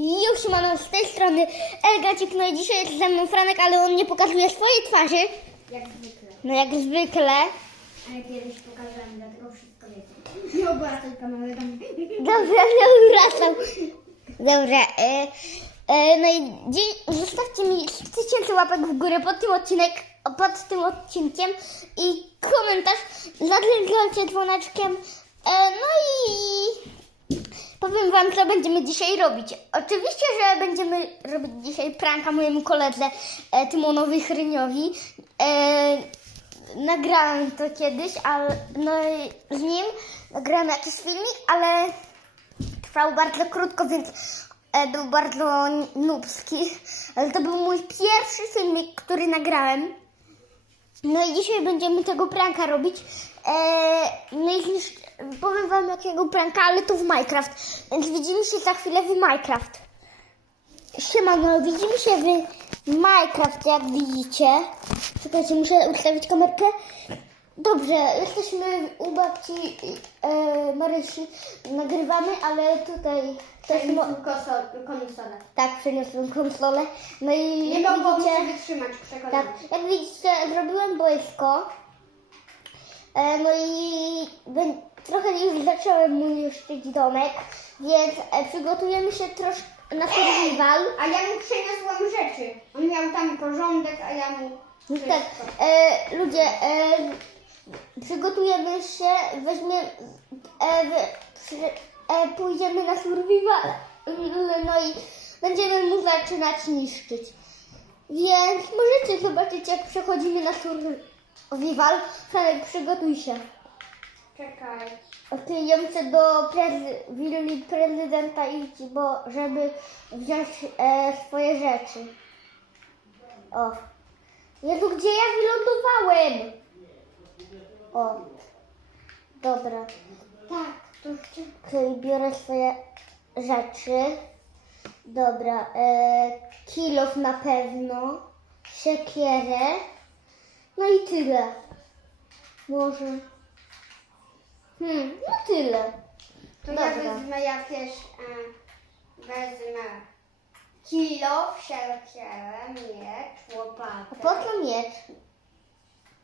Już mamy z tej strony Elgacik, no i dzisiaj jest ze mną Franek, ale on nie pokazuje swojej twarzy. Jak zwykle. No jak zwykle. Ale kiedyś pokażę, dlatego wszystko wiecie. Nie obracaj panowie do mnie. Dobra, nie wracał. Dobra, e, e, no i dziś, zostawcie mi tysięcy łapek w górę pod tym odcinek, pod tym odcinkiem i komentarz, zadręczajcie dzwoneczkiem. E, no i powiem wam, co będziemy dzisiaj robić. Oczywiście, że będziemy robić dzisiaj pranka mojemu koledze e, Tymonowi Chryniowi. E, nagrałem to kiedyś, ale no z nim nagrałem jakiś filmik, ale trwał bardzo krótko, więc e, był bardzo nubski. Ale to był mój pierwszy filmik, który nagrałem. No i dzisiaj będziemy tego pranka robić. E, no powiem wam jakiego pranka, ale to w Minecraft. Więc widzimy się za chwilę w Minecraft. Siemano, widzimy się w Minecraft, jak widzicie. Czekajcie, muszę ustawić kamerkę. Dobrze, jesteśmy u babci e, Marysi. Nagrywamy, ale tutaj mo- konsolę. tak, przeniosłem konsolę. No i Nie jak widzicie, się wytrzymać, tak, przekonam. jak widzicie, zrobiłem boisko. E, no i trochę już zacząłem mój niszczyć domek, więc e, przygotujemy się troszkę na survival. A ja mu przeniosłam rzeczy. On miał tam porządek, a ja mu... Tak, e, ludzie, e, przygotujemy się, weźmie, e, przy, e, pójdziemy na survival, no i będziemy mu zaczynać niszczyć. Więc możecie zobaczyć, jak przechodzimy na survival. Franek, przygotuj się. Czekaj. Muszę do prezy- willi prezydenta iść, bo żeby wziąć e, swoje rzeczy. O. Jezu, gdzie ja wylądowałem? O. Dobra. Tak, to chcę. Okej, biorę swoje rzeczy. Dobra. E, kilof na pewno. Siekierę. No i tyle. Może. Hmm, no tyle. To ja Dobra. wezmę jakieś... E, wezmę kilo, siekierę, miecz, A łopatę. po co miecz?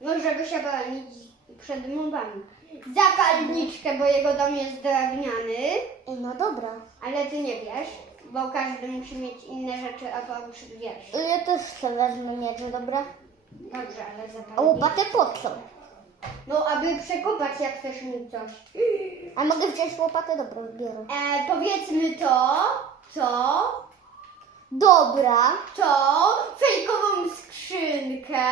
No, żeby się bronić przed mobami. Zapalniczkę, bo jego dom jest drewniany. Ej, No dobra. Ale ty nie wiesz, bo każdy musi mieć inne rzeczy, a to już wiesz. Ja też chcę wezmę miecz, dobra? Dobrze, ale A łopatę po co? No, aby przekopać, jak chcesz mi coś. A mogę wziąć łopatę? Dobra, biorę. E, powiedzmy to, to, Dobra. to, fejkową skrzynkę.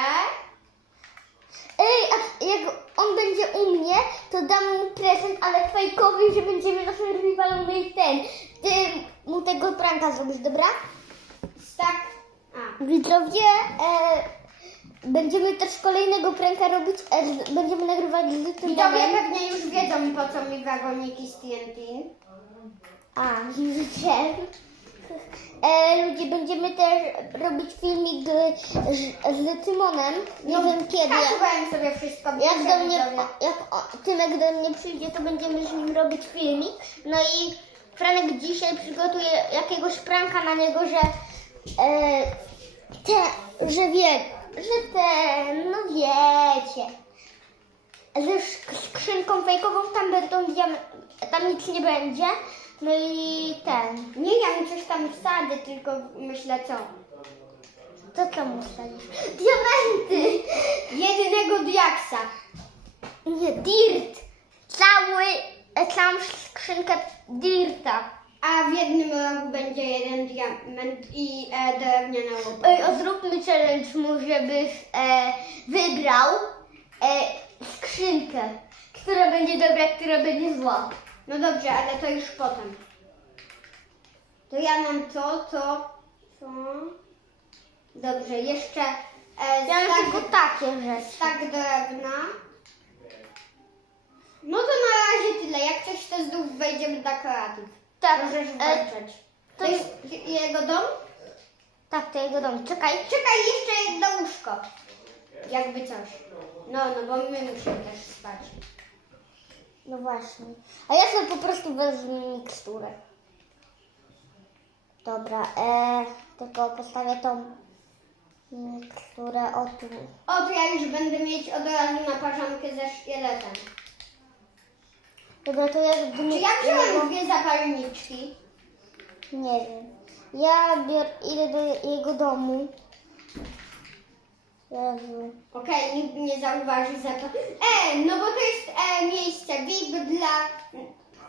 Ej, a jak on będzie u mnie, to dam mu prezent, ale fajkowy, że będziemy na survivalu, no i ten. Ty mu tego pranka zrobisz, dobra? Tak. A, Widzowie, e, będziemy też kolejnego pranka robić, e, będziemy nagrywać z tym widzowie domem. pewnie już wiedzą, po co mi wagoniki z TNT. A, widzicie? E, ludzie, będziemy też robić filmik z, z, z Tymonem. Nie wiem kiedy. Kasowałem sobie wszystko. Jak proszę, do mnie, widzowie. jak o, Tymek do mnie przyjdzie, to będziemy z nim robić filmik. No i Franek dzisiaj przygotuje jakiegoś pranka na niego, że e, te, że wie, że ten, no wiecie. Ze sk- skrzynką fejkową tam będą tam nic nie będzie. No i ten. Nie, ja coś tam wsadzę, tylko myślę co. Co tam ustalisz? Diamenty! Jedynego diaksa. Nie, dirt! Cały, całą skrzynkę dirta. A w jednym rogu będzie jeden diament i e, drewniana łopata. Ej, o, zróbmy challenge mu, żebyś e, wybrał e, skrzynkę, która będzie dobra, która będzie zła. No dobrze, ale to już potem. To ja mam to, to, to. Dobrze, jeszcze e, Ja mam tylko takie rzeczy. stak drewna. No to na razie tyle. Jak coś to znów wejdziemy do kreatyw. Tak, Możesz e, walczyć. to jest jego dom? tak, to jego dom. Czekaj. Czekaj, jeszcze jedno łóżko. Jakby coś. No, no bo my musimy też spać. No właśnie. A ja sobie po prostu wezmę miksturę. Dobra, e, tylko postawię tą miksturę o tu. O, to ja już będę mieć od razu naparzankę ze szkieletem. Dobra, to ja gdy Czy ja wziąłem dwie zapalniczki? Nie wiem. Ja bior, idę do jego domu. Jezu. Okej, nikt nie zauważy zapal... E, no bo to jest e, miejsce VIP dla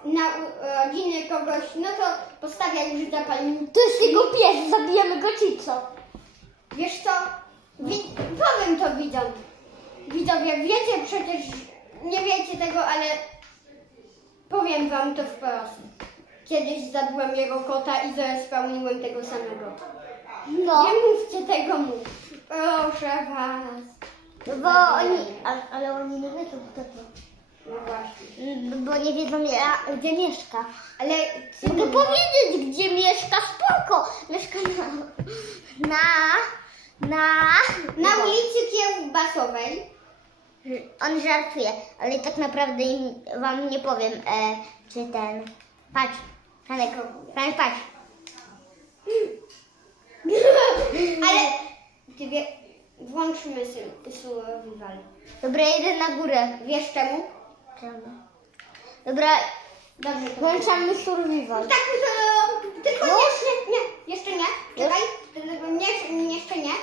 na urodziny kogoś, no to postawiaj już zapalniczkę. To jest jego pies, zabijemy go czy co? Wiesz co? Wi- powiem to widzom. Widzowie, wiecie przecież, nie wiecie tego, ale powiem wam to wprost. Kiedyś zabiłem jego kota i zrespełniłem tego samego. No. Nie mówcie tego mu. Proszę was. No bo oni, ale, ale oni nie wiedzą kto to. No właśnie. Mm, Bo nie wiedzą ja, gdzie mieszka. Ale co Mogę powiedzieć, gdzie mieszka, spoko. Mieszka na... Na... Na... na ulicy Kiełbasowej. On żartuje, ale tak naprawdę im, wam nie powiem, e, czy ten... Patrz, Franek, Franek, patrz. Ale ty wie, włączmy su- survival. Dobra, idę na górę. Wiesz czemu? Dobra, Dobrze. włączamy survival. Tak, to, tylko Już? nie, nie, nie, jeszcze nie. Czekaj, tylko nie, jeszcze nie.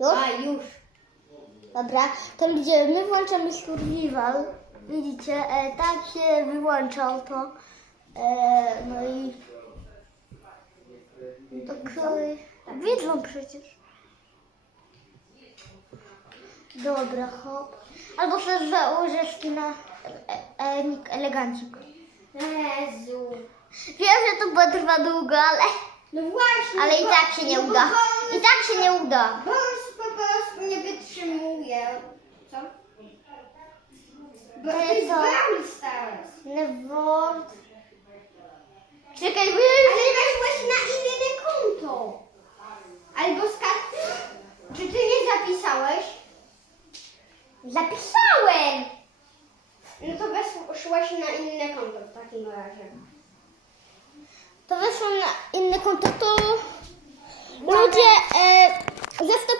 Już? A, już. Dobra, to ludzie, my włączamy survival. Widzicie, e, tak się wyłączał to. E, no i... Tak, e, widzą przecież. Dobra, hop. Albo sobie założę skina e, e, Nick elegancik. Jezu. Wiem, że to potrwa długo, ale, No właśnie. ale i bo- tak się nie no bo uda. I tak się nie uda. Borys po prostu nie wytrzymuje. Co? Bo To jest? Brawl Stars. Nevort. Czekaj, Ale wy... weszłeś na inne konto. Albo skat... Czy ty nie zapisałeś? Zapisałem! No to weszłaś na inne konto w takim razie. To weszło na inne konto, to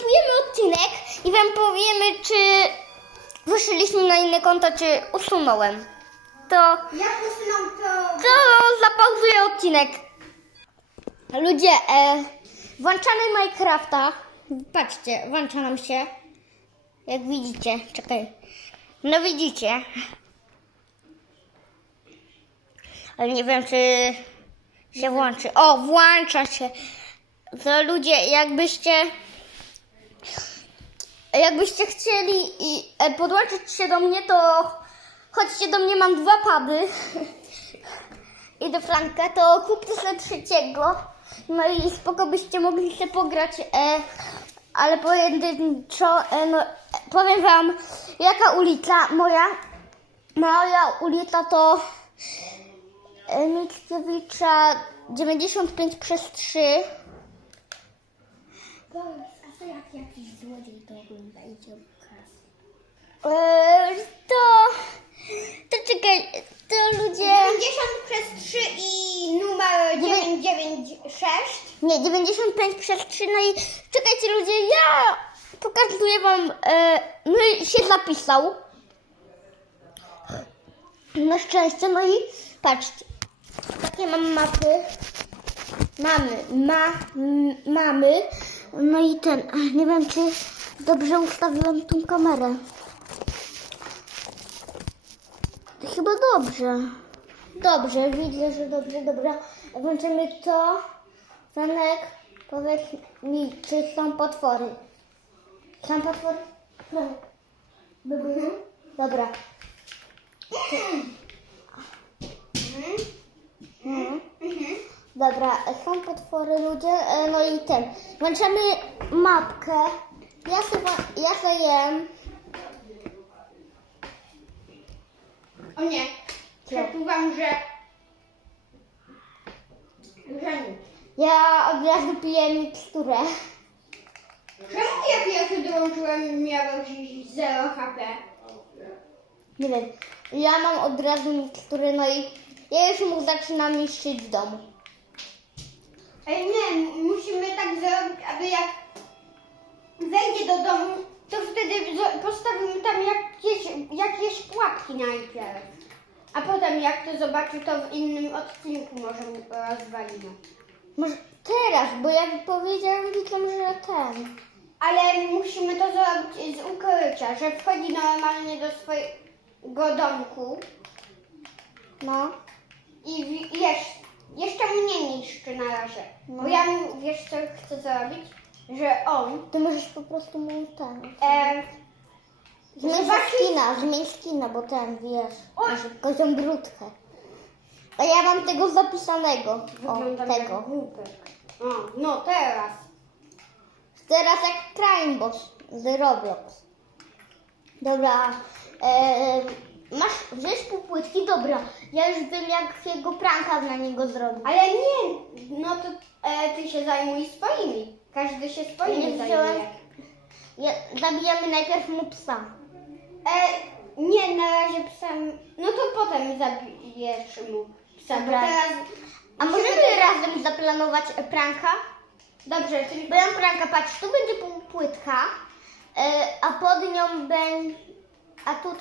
zastopujemy odcinek i wam powiemy, czy wyszliśmy na inne konto, czy usunąłem. To, Jak usunął to... to zapauzuję odcinek. Ludzie, e, włączamy Minecrafta. Patrzcie, włącza nam się. Jak widzicie, czekaj. No widzicie. Ale nie wiem, czy się włączy. O, włącza się. To ludzie, jakbyście jakbyście chcieli i e, podłączyć się do mnie, to chodźcie do mnie, mam dwa pady. I do Franka, to kupcie sobie trzeciego. No i spoko byście mogli się pograć, e, ale pojedynczo, e, no, e, powiem wam, jaka ulica moja, moja ulica to e, Mickiewicza 95 przez 3. To jak jakiś złodziej to ogląda idzie E, to, to czekaj, to ludzie... 50 przez 3 i numer 996. Nie, 95 przez 3, no i czekajcie ludzie, ja pokazuję wam, e, no i się zapisał. Na szczęście, no i patrzcie, takie mam mapy. Mamy, ma, m, mamy, no i ten, nie wiem czy dobrze ustawiłem tą kamerę. Chyba dobrze. Dobrze, widzę, że dobrze, dobra. Włączymy to. Franek, powiedz mi, czy są potwory. Są potwory? Franek. Dobra. Dobra. Mhm. Dobra, są potwory ludzie, e, no i ten. Włączamy mapkę. Ja sobie, ja sobie jem. O nie, przepływam, że... Że nic. Ja od razu piję miksturę. Czemu ja pierwszy dołączyłem miałeś 0 HP? Nie wiem. Ja mam od razu miksturę, no i ja już mu zaczynam niszczyć w domu. Ej, nie, musimy tak zrobić, aby jak wejdzie do domu, to wtedy postawimy tam jakieś, jakieś pułapki najpierw. A potem jak to zobaczy, to w innym odcinku może rozwalimy. Może teraz, bo ja powiedziałam widzom, że ten. Ale musimy to zrobić z ukrycia, że wchodzi normalnie do swojego domku No. i w- jeszcze mnie niszczy na razie. No. Bo ja mu- wiesz co chcę zrobić? Że on Ty możesz po prostu mu ten. e, Zmień skina, zmień skina, bo ten wiesz. Oj. Masz kozią brudkę. A ja mam tego zapisanego. O, tego. głupek. O, no teraz. Teraz jak Crime Boss z Roblox. Dobra. E, masz wziąć pół płytki? Dobra. Ja już wiem jak jego pranka na niego zrobić. Ale nie, no to e, ty się zajmuj swoimi. Każdy się swoimi Nie zajmuje. Ja, zabijamy najpierw mu psa. E, nie, na razie psem. No to potem zabijesz mu psa. Bo Dobra. teraz. A możemy razem zaplanować e, pranka? Dobrze, tylko. Bo ja mam pranka, patrz, tu będzie pół płytka, e, a pod nią będzie, a tutaj